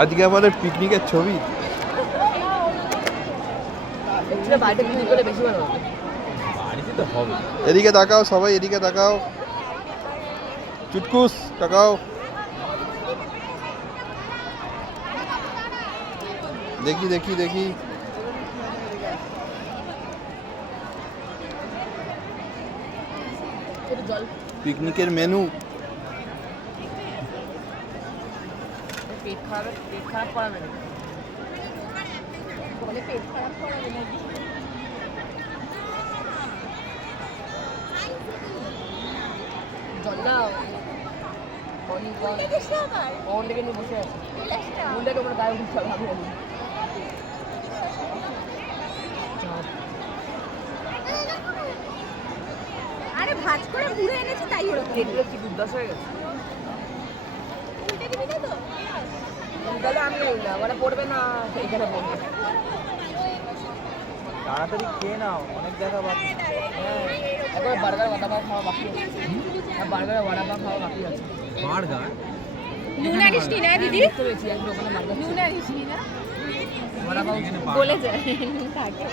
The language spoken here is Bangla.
আজকে আমাদের পিকনিকের ছবি। এদিকে তাকাও সবাই এদিকে তাকাও। চুটকুস তাকাও। দেখি দেখি দেখি। পিকনিকের মেনু পেট খারাপ পেট খারাপ করাবে না। বলে পেট খারাপ করাবে না জল দাও কন কন কন থেকে নিয়ে বসে আছে। মুন্ডাকে আমার গায়ে উঠতে হবে আমি আরে ভাজ করে মুড়ে এনেছি তাই ওরকম। কি দুর্দাস হয়ে গেছে? তাহলে আমি না মানে পড়বে না এখানে পড়বে। তাড়াতাড়ি খেয়ে নাও অনেক দেখা বাকি হ্যাঁ একবার বার্গার ওয়াডা পাও খাওয়া বাকি আছে। হ্যাঁ বার্গার ওয়াডা পাও খাওয়া বাকি আছে। বার্গার? নুন আনিস না দিদি? নুন নি? বলে যায় থাকে।